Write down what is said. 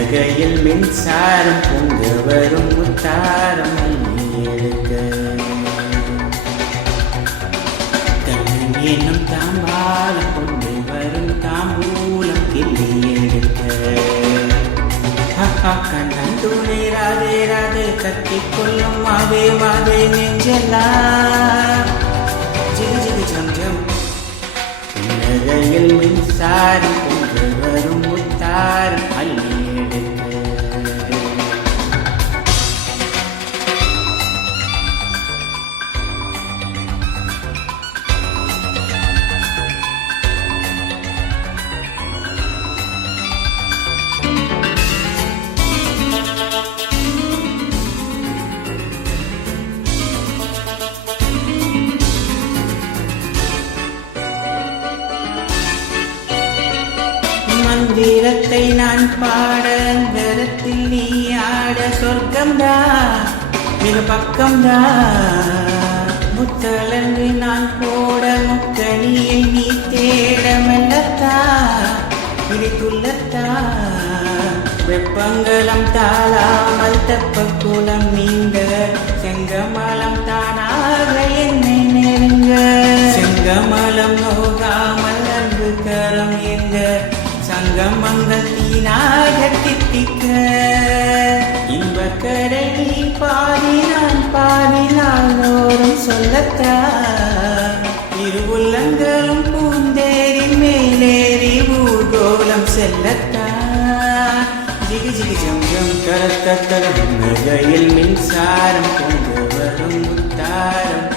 நகையில் மின்சாரம் பொங்கு வரும் முத்தாரம் அள்ளி எடுக்க கண்ணன் என்னும் தாம்பாலம் கொண்டு வரும் தாம்பூலம் கிள்ளி எடுக்க கண்ணன் துணை ராதே ராதே கத்திக் கொள்ளும் மாதே மாதே நெஞ்செல்லாம் ஜிகு ஜிகு ஜம் ஜம் நகையில் மின்சாரம் பொங்கு வரும் முத்தாரம் அள்ளி எடுக்க மந்திரத்தை நான் பாட அந்தரத்தில் நீ ஆட சொர்க்கம்தா மிக பக்கம்தா முத்தளர்ந்து நான் போட முக்கணியை நீ தேட மெல்லத்தா இடித்துள்ளத்தா வெப்பங்கலம் தாளாமல் தெப்பக்குளம் நீங்க செங்கமலம் தானாக என்னை நெருங்க செங்கமலம் நோகாமல் அன்பு கரம் எங்க சங்கமங்கத்தினாக தித்திக்க இன்பக்கரை நீ பாதி நான் பாதி நாளோறும் சொல்லத்தா இருவுள்ளங்களும் பூந்தேரி மேலேறி ஊர்கோலம் செல்லத்தா ஜிகு ஜிகு ஜம் ஜம் கரத்த நகையில் மின்சாரம் கொண்டு வரும் முத்தாரம்